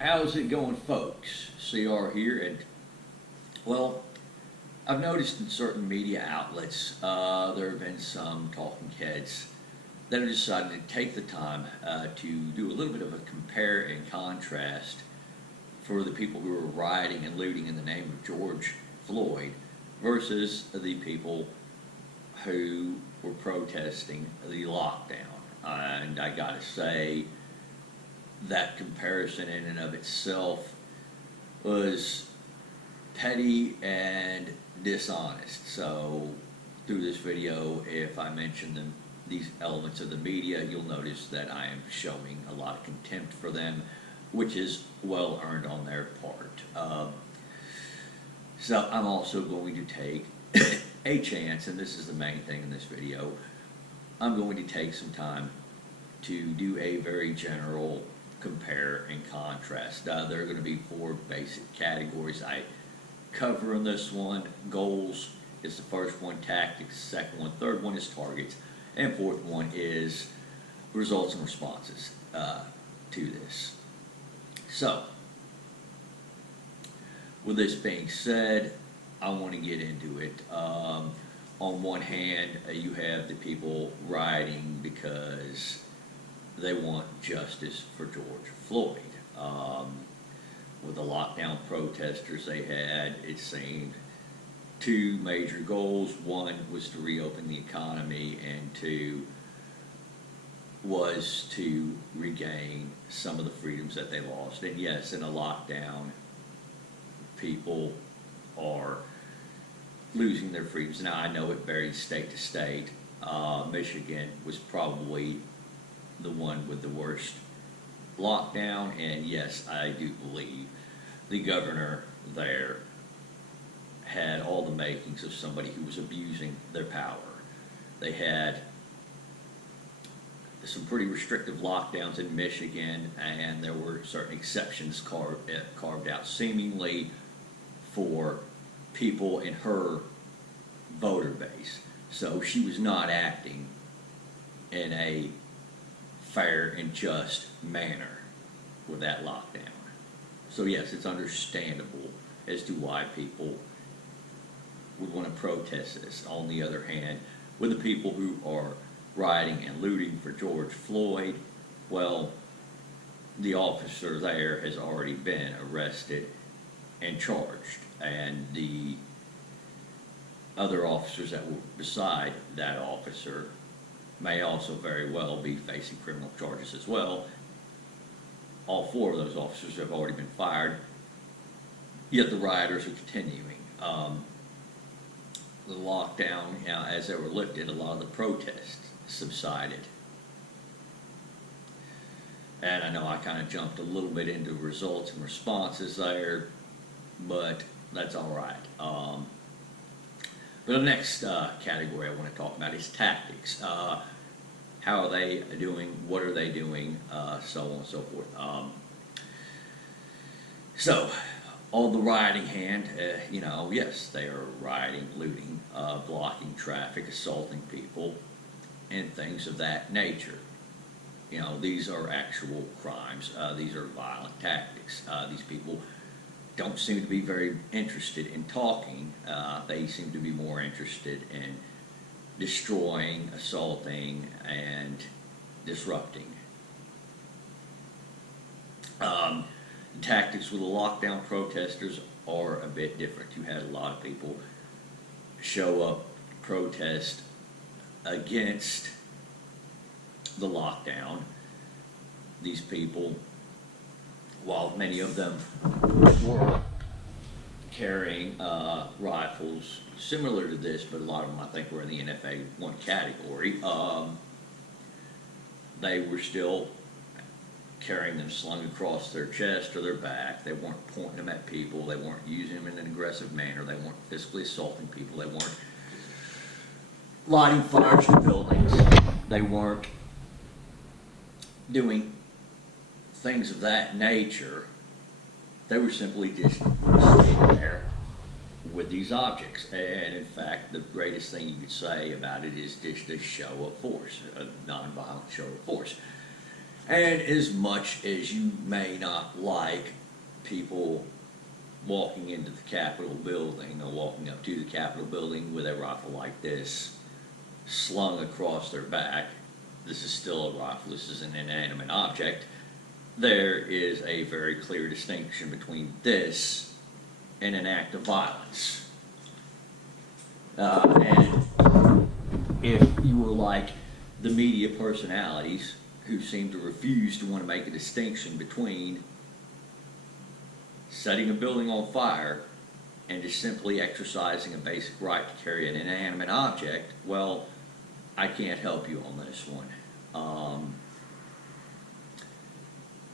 How's it going, folks? CR here, and well, I've noticed in certain media outlets there have been some talking heads that have decided to take the time to do a little bit of a compare and contrast for the people who are rioting and looting in the name of George Floyd versus the people who were protesting the lockdown. And I gotta say, that comparison in and of itself was petty and dishonest. So through this video, if I mention these elements of the media, you'll notice that I am showing a lot of contempt for them, which is well earned on their part. So I'm also going to take a chance, and this is the main thing in this video, I'm going to take some time to do a very general compare and contrast. There are going to be four basic categories I cover in this one. Goals is the first one, tactics the second one, third one is targets, and fourth one is results and responses to this. So, with this being said, I want to get into it. On one hand, you have the people rioting because they want justice for George Floyd. With the lockdown protesters they had, it seemed, two major goals. One was to reopen the economy, and two was to regain some of the freedoms that they lost. And yes, in a lockdown, people are losing their freedoms. Now, I know it varies state to state. Michigan was probably the one with the worst lockdown, and yes, I do believe the governor there had all the makings of somebody who was abusing their power. They had some pretty restrictive lockdowns in Michigan, and there were certain exceptions carved out seemingly for people in her voter base. So she was not acting in a fair and just manner with that lockdown. So yes, it's understandable as to why people would want to protest this. On the other hand, with the people who are rioting and looting for George Floyd, well, the officer there has already been arrested and charged, and the other officers that were beside that officer may also very well be facing criminal charges as well. All four of those officers have already been fired, yet the rioters are continuing. The lockdown, as they were lifted, a lot of the protests subsided. And I know I kind of jumped a little bit into results and responses there, but that's all right. But the next category I want to talk about is tactics. How are they doing? What are they doing? So on and so forth. So, on the rioting hand, yes, they are rioting, looting, blocking traffic, assaulting people, and things of that nature. These are actual crimes. These are violent tactics. These people don't seem to be very interested in talking. They seem to be more interested in destroying, assaulting, and disrupting. Tactics with the lockdown protesters are a bit different. You had a lot of people show up, protest against the lockdown. These people, while many of them were carrying rifles similar to this, but a lot of them I think were in the NFA 1 category, they were still carrying them slung across their chest or their back. They weren't pointing them at people. They weren't using them in an aggressive manner. They weren't physically assaulting people. They weren't lighting fires to buildings. They weren't doing things of that nature. They were simply just sitting there with these objects. And in fact, the greatest thing you could say about it is just a show of force, a nonviolent show of force. And as much as you may not like people walking into the Capitol building or walking up to the Capitol building with a rifle like this slung across their back, this is still a rifle, this is an inanimate object. There is a very clear distinction between this and an act of violence. And if you were like the media personalities who seem to refuse to want to make a distinction between setting a building on fire and just simply exercising a basic right to carry an inanimate object, well, I can't help you on this one.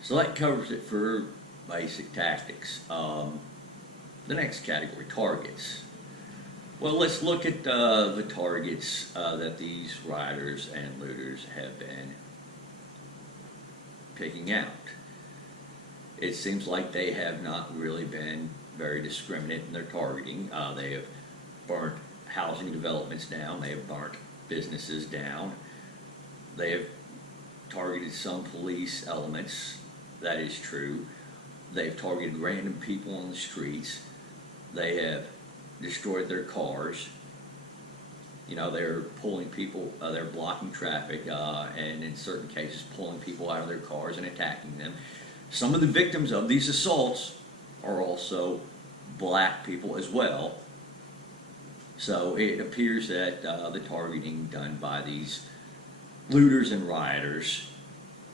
So that covers it for basic tactics. The next category, targets. Well, let's look at the targets that these rioters and looters have been picking out. It seems like they have not really been very discriminate in their targeting. They have burnt housing developments down. They have burnt businesses down. They have targeted some police elements. That is true. They've targeted random people on the streets. They have destroyed their cars. You know, they're pulling people, they're blocking traffic, and in certain cases pulling people out of their cars and attacking them. Some of the victims of these assaults are also black people as well. So it appears that the targeting done by these looters and rioters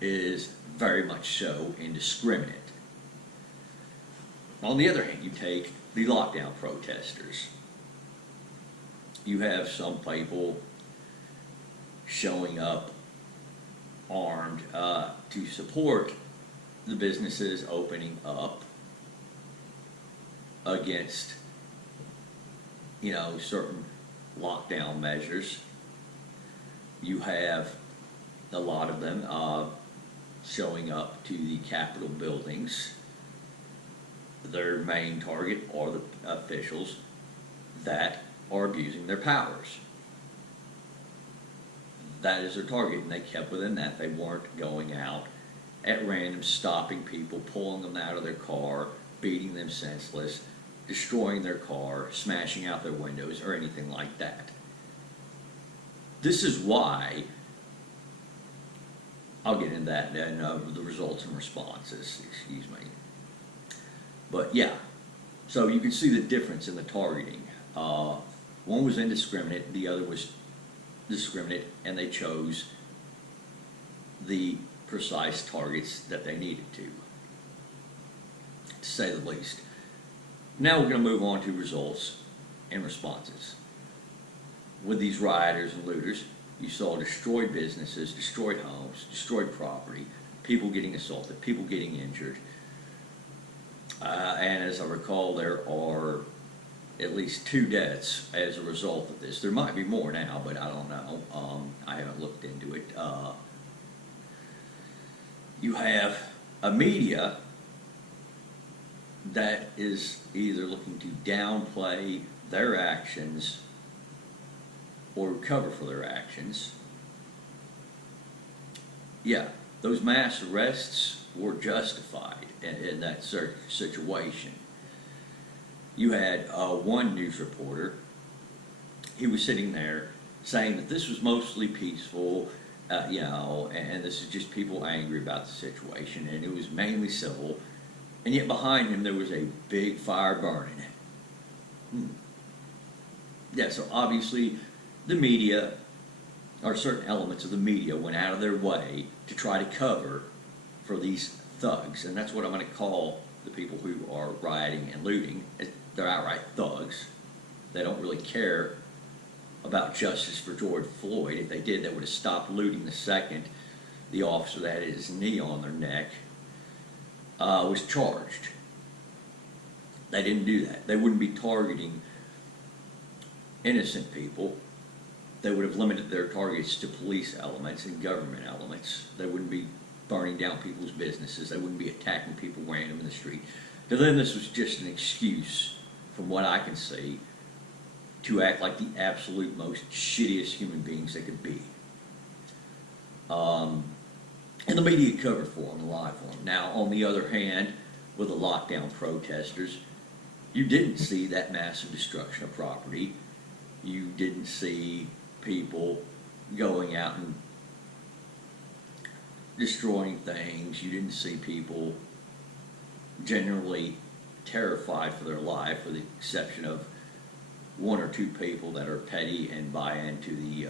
is very much so indiscriminate. On the other hand, you take the lockdown protesters. You have some people showing up armed to support the businesses opening up against, you know, certain lockdown measures. You have a lot of them showing up to the Capitol buildings. Their main target are the officials that are abusing their powers. That is their target, and they kept within that. They weren't going out at random, stopping people, pulling them out of their car, beating them senseless, destroying their car, smashing out their windows, or anything like that. This is why, I'll get into that and the results and responses, excuse me. But yeah, so you can see the difference in the targeting. One was indiscriminate, the other was discriminate, and they chose the precise targets that they needed to say the least. Now we're going to move on to results and responses. With these rioters and looters, you saw destroyed businesses, destroyed homes, destroyed property, people getting assaulted, people getting injured. And as I recall, there are at least 2 deaths as a result of this. There might be more now, but I don't know. I haven't looked into it. You have a media that is either looking to downplay their actions or cover for their actions. Yeah, those mass arrests were justified in that situation. You had one news reporter, he was sitting there saying that this was mostly peaceful, you know, and this is just people angry about the situation, and it was mainly civil, and yet behind him there was a big fire burning. Yeah, so obviously the media, or certain elements of the media, went out of their way to try to cover for these thugs, and that's what I'm going to call the people who are rioting and looting. They're outright thugs. They don't really care about justice for George Floyd. If they did, they would have stopped looting the second the officer that had his knee on their neck was charged. They didn't do that. They wouldn't be targeting innocent people. They would have limited their targets to police elements and government elements. They wouldn't be burning down people's businesses. They wouldn't be attacking people random in the street. To them, this was just an excuse, from what I can see, to act like the absolute most shittiest human beings they could be. And the media covered for them and lied for them. Now, on the other hand, with the lockdown protesters, you didn't see that massive destruction of property. You didn't see people going out and destroying things. You didn't see people generally terrified for their life, with the exception of one or two people that are petty and buy into the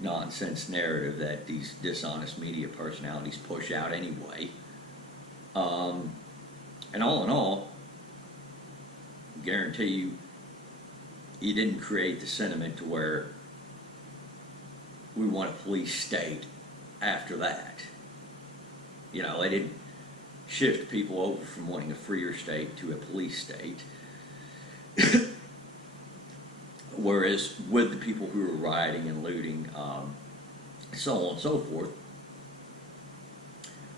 nonsense narrative that these dishonest media personalities push out anyway. And all in all, guarantee you didn't create the sentiment to where we want a police state after that. You know, they didn't shift people over from wanting a freer state to a police state. Whereas with the people who were rioting and looting, so on and so forth,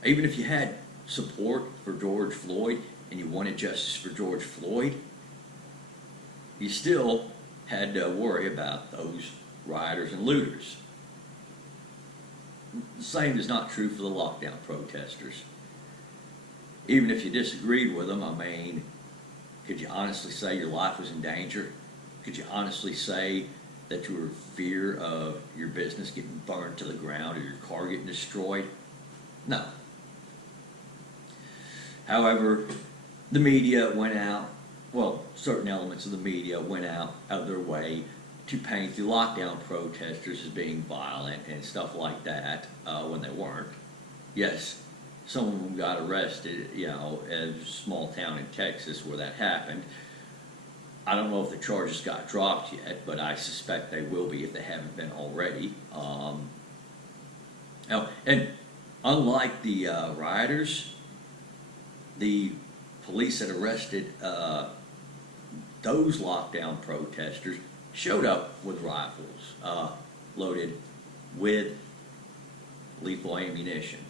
even if you had support for George Floyd and you wanted justice for George Floyd, you still had to worry about those rioters and looters. The same is not true for the lockdown protesters. Even if you disagreed with them, I mean, could you honestly say your life was in danger? Could you honestly say that you were in fear of your business getting burned to the ground or your car getting destroyed? No. However, the media went out, well, certain elements of the media went out of their way to paint the lockdown protesters as being violent and stuff like that when they weren't. Yes, some of them got arrested, you know, in a small town in Texas where that happened. I don't know if the charges got dropped yet, but I suspect they will be if they haven't been already. And unlike the rioters, the police that arrested those lockdown protesters showed up with rifles loaded with lethal ammunition.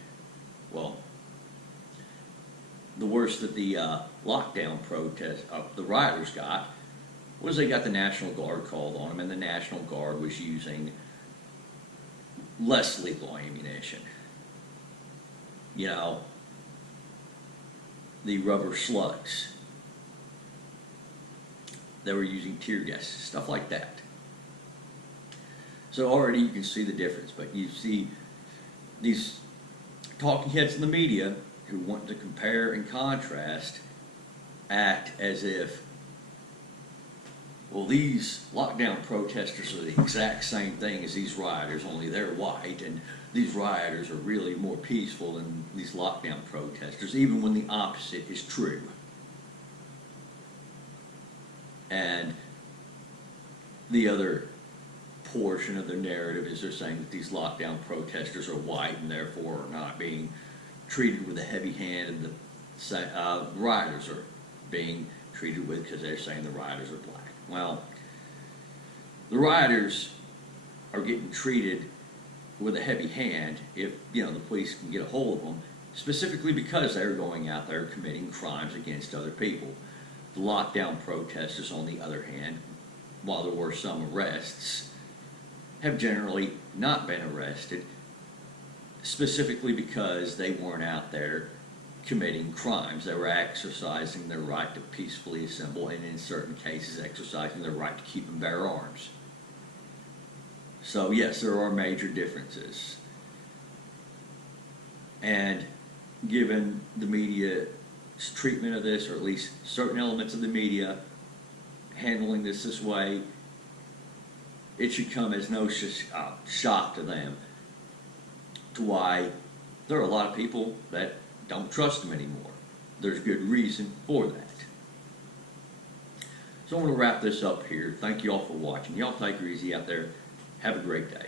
Well, the worst that the lockdown the rioters got was they got the National Guard called on them, and the National Guard was using less lethal ammunition. You know, the rubber slugs. They were using tear gas, stuff like that. So already you can see the difference, but you see these talking heads in the media who want to compare and contrast act as if, well, these lockdown protesters are the exact same thing as these rioters, only they're white, and these rioters are really more peaceful than these lockdown protesters, even when the opposite is true. And the other portion of their narrative is they're saying that these lockdown protesters are white and therefore are not being treated with a heavy hand, and the rioters are being treated with, because they're saying the rioters are black. Well, the rioters are getting treated with a heavy hand if, you know, the police can get a hold of them, specifically because they're going out there committing crimes against other people. The lockdown protesters, on the other hand, while there were some arrests, have generally not been arrested, specifically because they weren't out there committing crimes. They were exercising their right to peacefully assemble, and in certain cases exercising their right to keep and bear arms. So yes, there are major differences. And given the media's treatment of this, or at least certain elements of the media handling this way, it should come as no shock to them to why there are a lot of people that don't trust them anymore. There's good reason for that. So I'm going to wrap this up here. Thank you all for watching. Y'all take it easy out there. Have a great day.